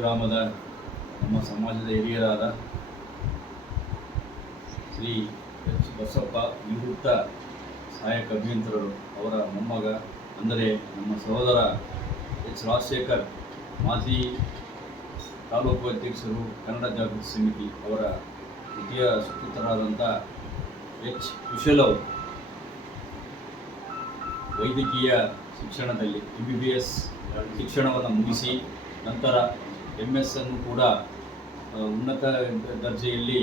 ಗ್ರಾಮದ ನಮ್ಮ ಸಮಾಜದ ಹಿರಿಯರಾದ ಶ್ರೀ ಎಚ್ ಬಸಪ್ಪ ನಿವೃತ್ತ ಸಹಾಯಕ ಅಭಿಯಂತರರು ಅವರ ಮೊಮ್ಮಗ ಅಂದರೆ ನಮ್ಮ ಸಹೋದರ ಎಚ್ ರಾಜಶೇಖರ್ ಮಾಜಿ ತಾಲೂಕು ಅಧ್ಯಕ್ಷರು ಕನ್ನಡ ಜಾಗೃತಿ ಸಮಿತಿ ಅವರ ದ್ವಿತೀಯ ಸುಪುತ್ರರಾದಂಥ ಎಚ್ ಕುಶಲ್ ಅವರು ವೈದ್ಯಕೀಯ ಶಿಕ್ಷಣದಲ್ಲಿ MBBS ಶಿಕ್ಷಣವನ್ನು ಮುಗಿಸಿ ನಂತರ MS ಅನ್ನು ಕೂಡ ಉನ್ನತ ದರ್ಜೆಯಲ್ಲಿ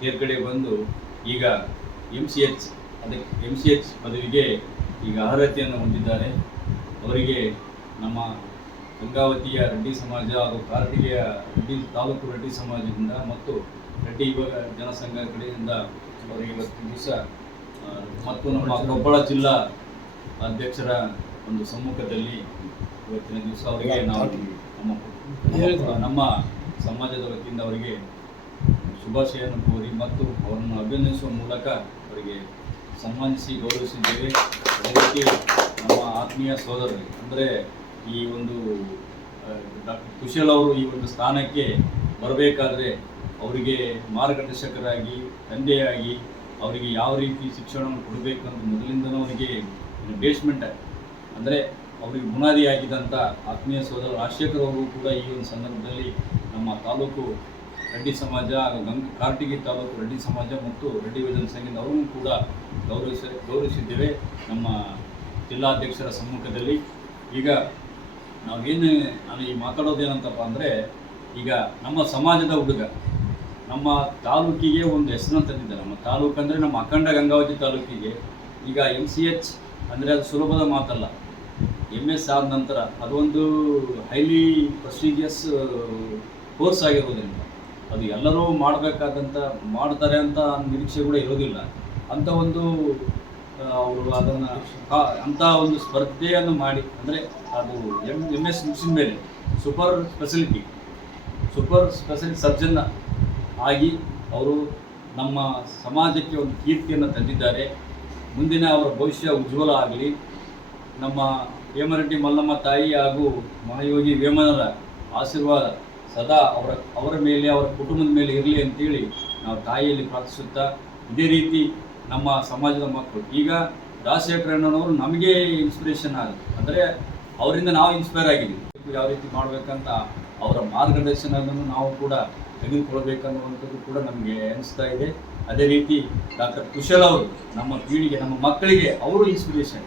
ತೇರ್ಗಡೆ ಬಂದು ಈಗ MCH ಪದವಿಗೆ ಈಗ ಅರ್ಹತೆಯನ್ನು ಹೊಂದಿದ್ದಾರೆ. ಅವರಿಗೆ ನಮ್ಮ ಗಂಗಾವತಿಯ ರೆಡ್ಡಿ ಸಮಾಜ ಹಾಗೂ ಕಾರಟಗಿಯ ತಾಲೂಕು ರೆಡ್ಡಿ ಸಮಾಜದಿಂದ ಮತ್ತು ರೆಡ್ಡಿ ಯುವ ಜನಸಂಘ ಕಡೆಯಿಂದ ಅವರಿಗೆ ಇವತ್ತು ದಿವಸ ಮತ್ತು ನಮ್ಮ ಕೊಪ್ಪಳ ಜಿಲ್ಲಾ ಅಧ್ಯಕ್ಷರ ಒಂದು ಸಮ್ಮುಖದಲ್ಲಿ ಇವತ್ತಿನ ದಿವಸ ಅವರಿಗೆ ನಾವು ನಮ್ಮ ಸಮಾಜದ ವತಿಯಿಂದ ಅವರಿಗೆ ಶುಭಾಶಯವನ್ನು ಕೋರಿ ಮತ್ತು ಅವರನ್ನು ಅಭಿನಂದಿಸುವ ಮೂಲಕ ಅವರಿಗೆ ಸನ್ಮಾನಿಸಿ ಗೌರವಿಸಿದ್ದೇವೆ. ಅದೇ ರೀತಿ ನಮ್ಮ ಆತ್ಮೀಯ ಸಹೋದರರು ಅಂದರೆ ಈ ಒಂದು ಡಾಕ್ಟರ್ ಕುಶಲ್ ಅವರು ಈ ಒಂದು ಸ್ಥಾನಕ್ಕೆ ಬರಬೇಕಾದ್ರೆ ಅವರಿಗೆ ಮಾರ್ಗದರ್ಶಕರಾಗಿ ತಂದೆಯಾಗಿ ಅವರಿಗೆ ಯಾವ ರೀತಿ ಶಿಕ್ಷಣವನ್ನು ಕೊಡಬೇಕಂತ ಮೊದಲಿಂದನೂ ಅವರಿಗೆ ಬೇಸ್ಮೆಂಟ್ ಅಂದರೆ ಅವರಿಗೆ ಬುನಾದಿಯಾಗಿದ್ದಂಥ ಆತ್ಮೀಯ ಸಹೋದರ ರಾಜಶೇಖರ್ ಅವರು ಕೂಡ ಈ ಒಂದು ಸಂದರ್ಭದಲ್ಲಿ ನಮ್ಮ ತಾಲೂಕು ರೆಡ್ಡಿ ಸಮಾಜ ಕಾರಟಗಿ ತಾಲೂಕು ರೆಡ್ಡಿ ಸಮಾಜ ಮತ್ತು ರೆಡ್ಡಿ ಯುವ ಜನಸಂಘದಿಂದ ಅವರನ್ನು ಕೂಡ ಗೌರವಿಸಿದ್ದೇವೆ ನಮ್ಮ ಜಿಲ್ಲಾಧ್ಯಕ್ಷರ ಸಮ್ಮುಖದಲ್ಲಿ. ಈಗ ನಾನು ಈ ಮಾತಾಡೋದೇನಂತಪ್ಪ ಅಂದರೆ ಈಗ ನಮ್ಮ ಸಮಾಜದ ಹುಡುಗ ನಮ್ಮ ತಾಲೂಕಿಗೆ ಒಂದು ಹೆಸರನ್ನು ತಂದಿದ್ದಾರೆ. ನಮ್ಮ ತಾಲೂಕು ಅಂದರೆ ನಮ್ಮ ಅಖಂಡ ಗಂಗಾವತಿ ತಾಲೂಕಿಗೆ ಈಗ MCH ಅಂದರೆ ಅದು ಸುಲಭದ ಮಾತಲ್ಲ. MS ಆದ ನಂತರ ಅದೊಂದು ಹೈಲಿ ಪ್ರೆಸ್ಟೀಜಿಯಸ್ ಕೋರ್ಸ್ ಆಗಿರೋದ್ರಿಂದ ಅದು ಎಲ್ಲರೂ ಮಾಡ್ತಾರೆ ಅಂತ ನಿರೀಕ್ಷೆ ಕೂಡ ಇರೋದಿಲ್ಲ. ಅಂಥ ಒಂದು ಅವರು ಅದನ್ನು ಅಂಥ ಒಂದು ಸ್ಪರ್ಧೆಯನ್ನು ಮಾಡಿ ಅಂದರೆ ಅದು MS ಮುಗಿಸಿದ ಮೇಲೆ ಸೂಪರ್ ಸ್ಪೆಷಾಲಿಟಿ ಸರ್ಜನ್ ಆಗಿ ಅವರು ನಮ್ಮ ಸಮಾಜಕ್ಕೆ ಒಂದು ಕೀರ್ತಿಯನ್ನು ತಂದಿದ್ದಾರೆ. ಮುಂದಿನ ಅವರ ಭವಿಷ್ಯ ಉಜ್ವಲ ಆಗಲಿ. ನಮ್ಮ ಹೇಮರೆಡ್ಡಿ ಮಲ್ಲಮ್ಮ ತಾಯಿ ಹಾಗೂ ಮಹಾಯೋಗಿ ವೇಮನರ ಆಶೀರ್ವಾದ ಸದಾ ಅವರ ಮೇಲೆ ಅವರ ಕುಟುಂಬದ ಮೇಲೆ ಇರಲಿ ಅಂತೇಳಿ ನಾವು ತಾಯಿಯಲ್ಲಿ ಪ್ರಾರ್ಥಿಸುತ್ತಾ, ಇದೇ ರೀತಿ ನಮ್ಮ ಸಮಾಜದ ಮಕ್ಕಳು ಈಗ ರಾಜಶೇಖರಣ್ಣನವರು ನಮಗೆ ಇನ್ಸ್ಪಿರೇಷನ್ ಆಗುತ್ತೆ. ಅಂದರೆ ಅವರಿಂದ ನಾವು ಇನ್ಸ್ಪೈರ್ ಆಗಿದ್ದೀವಿ. ಯಾವ ರೀತಿ ಮಾಡಬೇಕಂತ ಅವರ ಮಾರ್ಗದರ್ಶನವನ್ನು ನಾವು ಕೂಡ ತೆಗೆದುಕೊಳ್ಬೇಕನ್ನುವಂಥದ್ದು ಕೂಡ ನಮಗೆ ಅನಿಸ್ತಾ ಇದೆ. ಅದೇ ರೀತಿ ಡಾಕ್ಟರ್ ಕುಶಲ್ ಅವರು ನಮ್ಮ ಪೀಳಿಗೆ ನಮ್ಮ ಮಕ್ಕಳಿಗೆ ಅವರು ಇನ್ಸ್ಪಿರೇಷನ್.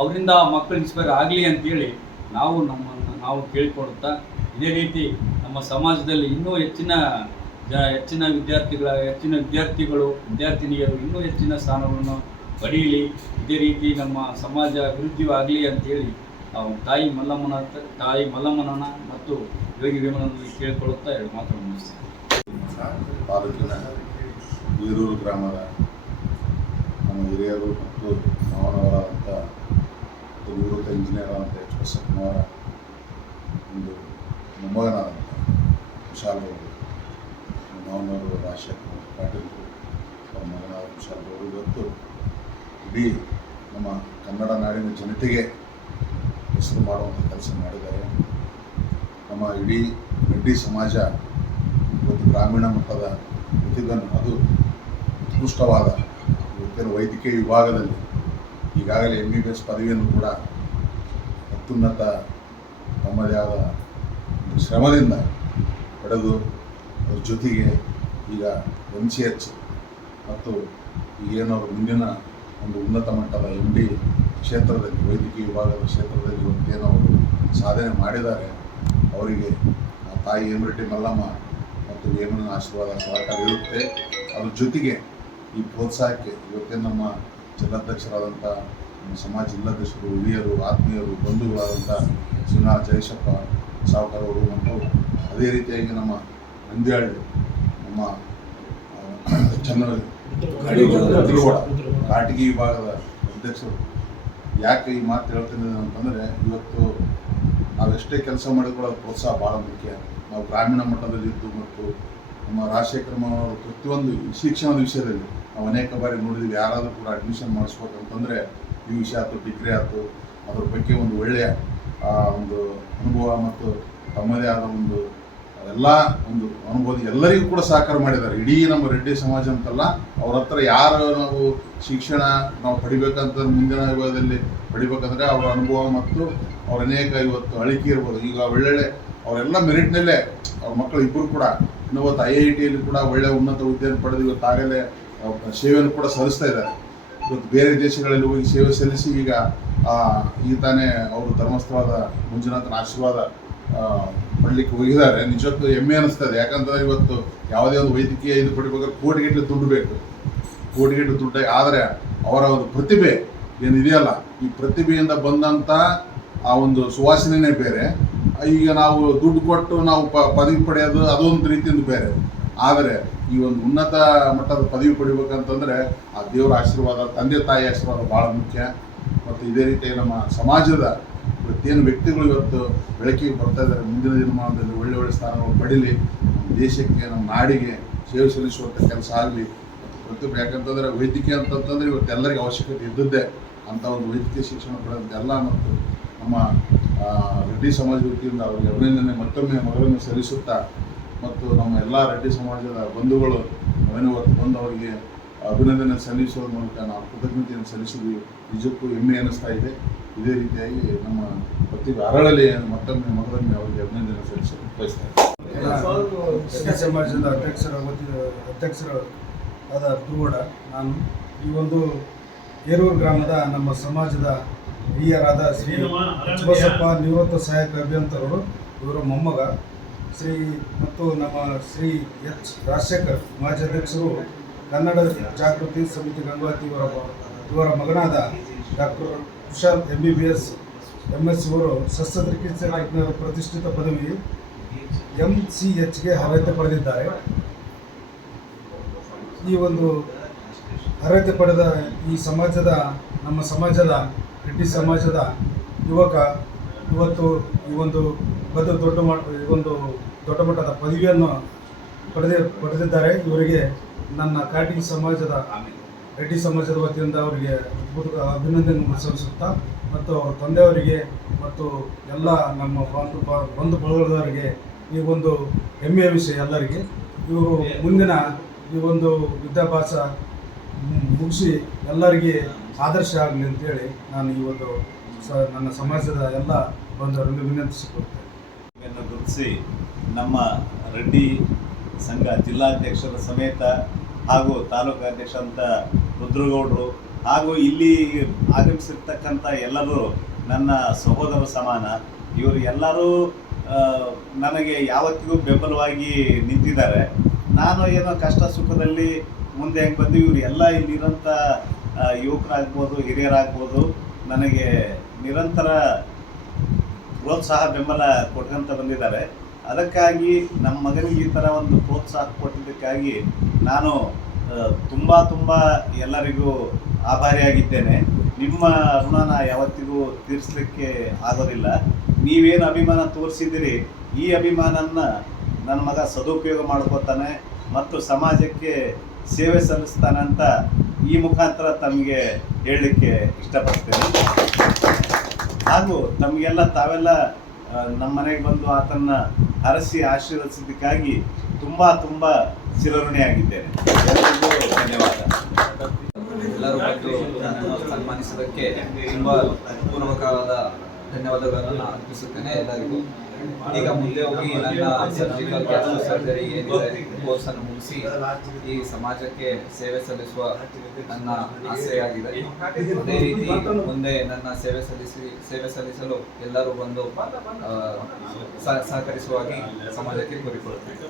ಅವರಿಂದ ಮಕ್ಕಳು ಇನ್ಸ್ಪೈರ್ ಆಗಲಿ ಅಂತೇಳಿ ನಾವು ಕೇಳಿಕೊಡುತ್ತಾ, ಇದೇ ರೀತಿ ನಮ್ಮ ಸಮಾಜದಲ್ಲಿ ಇನ್ನೂ ಹೆಚ್ಚಿನ ವಿದ್ಯಾರ್ಥಿಗಳು ವಿದ್ಯಾರ್ಥಿನಿಯರು ಇನ್ನೂ ಹೆಚ್ಚಿನ ಸ್ಥಾನವನ್ನು ಪಡೆಯಲಿ. ಇದೇ ರೀತಿ ನಮ್ಮ ಸಮಾಜ ಅಭಿವೃದ್ಧಿ ಆಗಲಿ ಅಂತೇಳಿ ನಾವು ತಾಯಿ ಮಲ್ಲಮ್ಮನ ಮತ್ತು ಯೋಗಿ ವೇಮನನ್ನು ಕೇಳಿಕೊಳ್ಳುತ್ತಾ ಎರಡು ಮಾತನ್ನು ಮುಗಿಸ್ತೀವಿ. ತಾಲೂಕಿನ ಈರೂರು ಗ್ರಾಮದ ನಮ್ಮ ಹಿರಿಯರು ಮತ್ತು ಮಾವನವರಾದಂಥ ನಿವೃತ್ತ ಇಂಜಿನಿಯರ್ ಆದಂಥ ಎಚ್ ಬಸಪ್ಪನವರ ಒಂದು ಮೊಮ್ಮಗನಾದಂಥ ಕುಶಾಲ್ ಅವರು, ಮಾವನವರು ರಾಜಶೇಖರ್ ಪಾಟೀಲ್ ಅವರ ಮಗನಾದ ಕುಶಾಲ್ ಅವರು ಇವತ್ತು ಇಡೀ ನಮ್ಮ ಕನ್ನಡ ನಾಡಿನ ಜನತೆಗೆ ಹೆಸರು ಮಾಡುವಂಥ ಕೆಲಸ ಮಾಡಿದ್ದಾರೆ. ನಮ್ಮ ಇಡೀ ರೆಡ್ಡಿ ಸಮಾಜ ಇವತ್ತು ಗ್ರಾಮೀಣ ಮಟ್ಟದ ಅದು ಉತ್ಕೃಷ್ಟವಾದ ಇವತ್ತಿನ ವೈದ್ಯಕೀಯ ವಿಭಾಗದಲ್ಲಿ ಈಗಾಗಲೇ MBBS ಪದವಿಯನ್ನು ಕೂಡ ಅತ್ಯುನ್ನತ ತಮ್ಮದೇ ಆದ ಒಂದು ಶ್ರಮದಿಂದ ಪಡೆದು ಅದರ ಜೊತೆಗೆ ಈಗ MCH ಮತ್ತು ಈಗೇನವರು ಮುಂದಿನ ಒಂದು ಉನ್ನತ ಮಟ್ಟದ MD ಕ್ಷೇತ್ರದಲ್ಲಿ ವೈದ್ಯಕೀಯ ವಿಭಾಗದ ಕ್ಷೇತ್ರದಲ್ಲಿ ಇವತ್ತೇನವರು ಸಾಧನೆ ಮಾಡಿದ್ದಾರೆ. ಅವರಿಗೆ ಆ ತಾಯಿ ಹೇಮರೆಡ್ಡಿ ಮಲ್ಲಮ್ಮ ಮತ್ತು ವೇಮನ ಆಶೀರ್ವಾದ ಸಹಕಾರ ಇರುತ್ತೆ. ಅದ್ರ ಜೊತೆಗೆ ಈ ಪ್ರೋತ್ಸಾಹಕ್ಕೆ ಇವತ್ತೇ ನಮ್ಮ ಜಿಲ್ಲಾಧ್ಯಕ್ಷರಾದಂಥ ನಮ್ಮ ಸಮಾಜ ಜಿಲ್ಲಾಧ್ಯಕ್ಷರು, ಹಿರಿಯರು, ಆತ್ಮೀಯರು, ಬಂಧುಗಳಾದಂಥ ಶ್ರೀನಾಥ ಜಯಶಪ್ಪ ಸಾವುಕಾರ ಅವರು ಮತ್ತು ಅದೇ ರೀತಿಯಾಗಿ ನಮ್ಮ ನಂದಿಯಾಳು ನಮ್ಮ ಕಾಟಗಿ ವಿಭಾಗದ ಅಧ್ಯಕ್ಷರು. ಯಾಕೆ ಈ ಮಾತು ಹೇಳ್ತೀನಿ ಅಂತಂದರೆ ಇವತ್ತು ನಾವೆಷ್ಟೇ ಕೆಲಸ ಮಾಡಿದ್ರು ಅದು ಪ್ರೋತ್ಸಾಹ ಭಾಳ ಮುಖ್ಯ. ನಾವು ಗ್ರಾಮೀಣ ಮಟ್ಟದಲ್ಲಿದ್ದು ಮತ್ತು ನಮ್ಮ ರಾಜಶೇಖರ್ ಅವರು ಪ್ರತಿಯೊಂದು ಶಿಕ್ಷಣದ ವಿಷಯದಲ್ಲಿ ನಾವು ಅನೇಕ ಬಾರಿ ನೋಡಿದ್ದೀವಿ. ಯಾರಾದರೂ ಕೂಡ ಅಡ್ಮಿಷನ್ ಮಾಡಿಸ್ಬೇಕಂತಂದರೆ ಈ ವಿಷಯ ಆಯ್ತು, ಡಿಗ್ರಿ ಆಯ್ತು, ಅದ್ರ ಬಗ್ಗೆ ಒಂದು ಒಳ್ಳೆಯ ಒಂದು ಅನುಭವ ಮತ್ತು ತಮ್ಮದೇ ಆದ ಒಂದು ಎಲ್ಲ ಒಂದು ಅನುಭವ ಎಲ್ಲರಿಗೂ ಕೂಡ ಸಹಕಾರ ಮಾಡಿದ್ದಾರೆ. ಇಡೀ ನಮ್ಮ ರೆಡ್ಡಿ ಸಮಾಜ ಅಂತಲ್ಲ, ಅವ್ರ ಹತ್ರ ಯಾರು ನಾವು ಶಿಕ್ಷಣ ನಾವು ಪಡಿಬೇಕಂತ ಮುಂದಿನ ಯುಗದಲ್ಲಿ ಪಡಿಬೇಕಂದ್ರೆ ಅವರ ಅನುಭವ ಮತ್ತು ಅವ್ರ ಅನೇಕ ಇವತ್ತು ಅಳಿಕೆ ಇರ್ಬೋದು. ಈಗ ಒಳ್ಳೊಳ್ಳೆ ಅವರೆಲ್ಲ ಮೆರಿಟ್ನಲ್ಲೇ ಅವ್ರ ಮಕ್ಕಳು ಇಬ್ಬರು ಕೂಡ ಇವತ್ತು IITಯಲ್ಲಿ ಕೂಡ ಒಳ್ಳೆ ಉನ್ನತ ಹುದ್ದೆಯನ್ನು ಪಡೆದು ಇವತ್ತಾಗಲೇ ಸೇವೆಯನ್ನು ಕೂಡ ಸಲ್ಲಿಸ್ತಾ ಇದ್ದಾರೆ. ಇವತ್ತು ಬೇರೆ ದೇಶಗಳಲ್ಲಿ ಹೋಗಿ ಸೇವೆ ಸಲ್ಲಿಸಿ ಈಗ ತಾನೇ ಅವರು ಧರ್ಮಸ್ಥಳದ ಮಂಜುನಾಥನ ಆಶೀರ್ವಾದ ಪಡಲಿಕ್ಕೆ ಹೋಗಿದ್ದಾರೆ. ನಿಜಕ್ಕೂ ಹೆಮ್ಮೆ ಅನಿಸ್ತದೆ. ಯಾಕಂತಂದ್ರೆ ಇವತ್ತು ಯಾವುದೇ ಒಂದು ವೈದ್ಯಕೀಯ ಇದು ಪಡಿಬೇಕಾದ್ರೆ ಕೋಟಿಗಟ್ಟಲೆ ದುಡ್ಡು ಬೇಕು, ಕೋಟಿಗಟ್ಟಲೆ ದುಡ್ಡು. ಆದರೆ ಅವರ ಒಂದು ಪ್ರತಿಭೆ ಏನಿದೆಯಲ್ಲ, ಈ ಪ್ರತಿಭೆಯಿಂದ ಬಂದಂಥ ಆ ಒಂದು ಸುವಾಸನೆಯೇ ಬೇರೆ. ಈಗ ನಾವು ದುಡ್ಡು ಕೊಟ್ಟು ನಾವು ಪದವಿ ಪಡೆಯೋದು ಅದೊಂದು ರೀತಿಯಿಂದ ಬೇರೆ. ಆದರೆ ಈ ಒಂದು ಉನ್ನತ ಮಟ್ಟದ ಪದವಿ ಪಡಿಬೇಕಂತಂದರೆ ಆ ದೇವರ ಆಶೀರ್ವಾದ, ತಂದೆ ತಾಯಿ ಆಶೀರ್ವಾದ ಭಾಳ ಮುಖ್ಯ. ಮತ್ತು ಇದೇ ರೀತಿ ನಮ್ಮ ಸಮಾಜದ ಇವತ್ತೇನು ವ್ಯಕ್ತಿಗಳು ಇವತ್ತು ಬೆಳಕಿಗೆ ಬರ್ತಾ ಇದ್ದಾರೆ, ಮುಂದಿನ ದಿನಮಾನದಲ್ಲಿ ಒಳ್ಳೆ ಒಳ್ಳೆ ಸ್ಥಾನಗಳು ಪಡೀಲಿ, ನಮ್ಮ ದೇಶಕ್ಕೆ ನಮ್ಮ ನಾಡಿಗೆ ಸೇವೆ ಸಲ್ಲಿಸುವಂಥ ಕೆಲಸ ಆಗಲಿ. ಮತ್ತು ಪ್ರತಿಯೊಬ್ಬರು, ಯಾಕಂತಂದರೆ ವೈದ್ಯಕೀಯ ಅಂತಂತಂದರೆ ಇವತ್ತು ಎಲ್ಲರಿಗೂ ಅವಶ್ಯಕತೆ ಇದ್ದದ್ದೇ. ಅಂಥ ಒಂದು ವೈದ್ಯಕೀಯ ಶಿಕ್ಷಣ ಪಡೆದಂಥ ಎಲ್ಲ ಮತ್ತು ನಮ್ಮ ರೆಡ್ಡಿ ಸಮಾಜ ವತಿಯಿಂದ ಅವರಿಗೆ ಅಭಿನಂದನೆ ಮೊದಲೊಮ್ಮೆ ಸಲ್ಲಿಸುತ್ತಾ, ಮತ್ತು ನಮ್ಮ ಎಲ್ಲ ರೆಡ್ಡಿ ಸಮಾಜದ ಬಂಧುಗಳು ಇವತ್ತು ಬಂದು ಅವರಿಗೆ ಅಭಿನಂದನೆ ಸಲ್ಲಿಸೋದ್ರ ಮೂಲಕ ನಾವು ಕೃತಜ್ಞತೆಯನ್ನು ಸಲ್ಲಿಸಿದ್ವಿ. ನಿಜಕ್ಕೂ ಹೆಮ್ಮೆ ಅನ್ನಿಸ್ತಾ ಇದೆ. ಇದೇ ರೀತಿಯಾಗಿ ನಮ್ಮ ಪ್ರತಿಭೆ ಅರಳಲಿ ಮೊದಲೊಮ್ಮೆ ಅವರಿಗೆ ಅಭಿನಂದನೆ ಸಲ್ಲಿಸಲು ಬಯಸ್ತಾ ಇದ್ದೇನೆ. ರೆಡ್ಡಿ ಸಮಾಜದ ಅಧ್ಯಕ್ಷರು ಆದ ದುರ್ಗೋಡ ನಾನು ಈ ಒಂದು ಹೇರೂರು ಗ್ರಾಮದ ನಮ್ಮ ಸಮಾಜದ ಹಿರಿಯರಾದ ಶ್ರೀ ಬಸಪ್ಪ ನಿವೃತ್ತ ಸಹಾಯಕ ಅಭಿಯಂತರರು, ಇವರ ಮೊಮ್ಮಗ ಮತ್ತು ನಮ್ಮ ಶ್ರೀ ಎಚ್ ರಾಜಶೇಖರ್ ಮಾಜಿ ಅಧ್ಯಕ್ಷರು, ಕನ್ನಡ ಜಾಗೃತಿ ಸಮಿತಿ ಗಂಗಾವತಿ ಇವರ ಮಗನಾದ ಡಾಕ್ಟರ್ ಕುಶಾಲ್ MBBS MS ಇವರು ಶಸ್ತ್ರಚಿಕಿತ್ಸೆ ತಜ್ಞರ ಪ್ರತಿಷ್ಠಿತ ಪದವಿ MCHಗೆ ಅರ್ಹತೆ ಪಡೆದಿದ್ದಾರೆ. ಈ ಒಂದು ಅರ್ಹತೆ ಪಡೆದ ನಮ್ಮ ಸಮಾಜದ ರೆಡ್ಡಿ ಸಮಾಜದ ಯುವಕ ಇವತ್ತು ಈ ಒಂದು ದೊಡ್ಡ ಮಟ್ಟದ ಪದವಿಯನ್ನು ಪಡೆದಿದ್ದಾರೆ. ಇವರಿಗೆ ನನ್ನ ಕಾಟಿ ಸಮಾಜದ ರೆಡ್ಡಿ ಸಮಾಜದ ವತಿಯಿಂದ ಅವರಿಗೆ ಅಭಿನಂದನೆ ಸಲ್ಲಿಸುತ್ತಾ, ಮತ್ತು ಅವರ ತಂದೆಯವರಿಗೆ ಮತ್ತು ಎಲ್ಲ ನಮ್ಮ ಬಂಧು ಬಳಗದವರಿಗೆ ಈ ಒಂದು ಹೆಮ್ಮೆಯ ವಿಷಯ. ಎಲ್ಲರಿಗೆ ಇವರು ಮುಂದಿನ ಈ ಒಂದು ವಿದ್ಯಾಭ್ಯಾಸ ಮುಗಿಸಿ ಎಲ್ಲರಿಗೆ ಆದರ್ಶ ಆಗಲಿ ಅಂತೇಳಿ ನಾನು ಈ ಒಂದು ನನ್ನ ಸಮಾಜದ ಎಲ್ಲ ಬಂಧುವರಲ್ಲಿ ವಿನಂತಿಸಿಕೊಳ್ತೇನೆ. ಗುರುತಿಸಿ ನಮ್ಮ ರೆಡ್ಡಿ ಸಂಘ ಜಿಲ್ಲಾಧ್ಯಕ್ಷರ ಸಮೇತ ಹಾಗೂ ತಾಲೂಕು ಅಧ್ಯಕ್ಷ ಅಂತ ರುದ್ರಗೌಡರು ಹಾಗೂ ಇಲ್ಲಿ ಆಗಮಿಸಿರ್ತಕ್ಕಂಥ ಎಲ್ಲರೂ ನನ್ನ ಸಹೋದರ ಸಮಾನ. ಇವರು ಎಲ್ಲರೂ ನನಗೆ ಯಾವತ್ತಿಗೂ ಬೆಂಬಲವಾಗಿ ನಿಂತಿದ್ದಾರೆ. ನಾನು ಏನೋ ಕಷ್ಟ ಸುಖದಲ್ಲಿ ಮುಂದೆ ಹೆಂಗೆ ಬಂದು ಇವರು ಎಲ್ಲ ಇಲ್ಲಿರೋಂಥ ಯುವಕರಾಗ್ಬೋದು, ಹಿರಿಯರಾಗ್ಬೋದು, ನನಗೆ ನಿರಂತರ ಪ್ರೋತ್ಸಾಹ ಬೆಂಬಲ ಕೊಟ್ಕೊಂತ ಬಂದಿದ್ದಾರೆ. ಅದಕ್ಕಾಗಿ ನಮ್ಮ ಮಗನಿಗೆ ಈ ಥರ ಒಂದು ಪ್ರೋತ್ಸಾಹ ಕೊಟ್ಟಿದ್ದಕ್ಕಾಗಿ ನಾನು ತುಂಬ ಎಲ್ಲರಿಗೂ ಆಭಾರಿಯಾಗಿದ್ದೇನೆ. ನಿಮ್ಮ ಋಣನ ಯಾವತ್ತಿಗೂ ತೀರಿಸಲಿಕ್ಕೆ ಆಗೋದಿಲ್ಲ. ನೀವೇನು ಅಭಿಮಾನ ತೋರಿಸಿದ್ದೀರಿ, ಈ ಅಭಿಮಾನನ ನನ್ನ ಮಗ ಸದುಪಯೋಗ ಮಾಡ್ಕೋತಾನೆ ಮತ್ತು ಸಮಾಜಕ್ಕೆ ಸೇವೆ ಸಲ್ಲಿಸ್ತಾನೆ ಅಂತ ಈ ಮುಖಾಂತರ ತಮಗೆ ಹೇಳಲಿಕ್ಕೆ ಇಷ್ಟಪಡ್ತೇನೆ. ಹಾಗೂ ತಮಗೆಲ್ಲ ತಾವೆಲ್ಲ ನಮ್ಮ ಮನೆಗೆ ಬಂದು ಆತನ್ನ ಹರಸಿ ಆಶೀರ್ವದಿಸಿದ್ದಕ್ಕಾಗಿ ತುಂಬ ಚಿರಋಣಿಯಾಗಿದ್ದೇನೆ. ಎಲ್ಲರಿಗೂ ಧನ್ಯವಾದ. ಎಲ್ಲರೂ ಬಂದು ನನ್ನನ್ನು ಸನ್ಮಾನಿಸಿದ್ದಕ್ಕೆ ತುಂಬ ಪೂರ್ವಕವಾದ ಧನ್ಯವಾದಗಳನ್ನು ಅರ್ಪಿಸುತ್ತೇನೆ ಎಲ್ಲರಿಗೂ. ಈಗ ಮುಂದೆ ಹೋಗಿ ನನ್ನ ಸರ್ಜಿಕಲ್ ಕ್ಯಾನ್ಸರ್ ಸರ್ಜರಿ ಏನಿದೆ ಕೋರ್ಸನ್ನು ಮುಗಿಸಿ ಈ ಸಮಾಜಕ್ಕೆ ಸೇವೆ ಸಲ್ಲಿಸುವ ನನ್ನ ಆಸೆಯಾಗಿದೆ. ಅದೇ ರೀತಿ ಮುಂದೆ ನನ್ನ ಸೇವೆ ಸಲ್ಲಿಸಲು ಎಲ್ಲರೂ ಬಂದು ಸಹಕರಿಸುವಾಗಿ ಸಮಾಜಕ್ಕೆ ಕೋರಿಕೊಳ್ಳುತ್ತೇನೆ.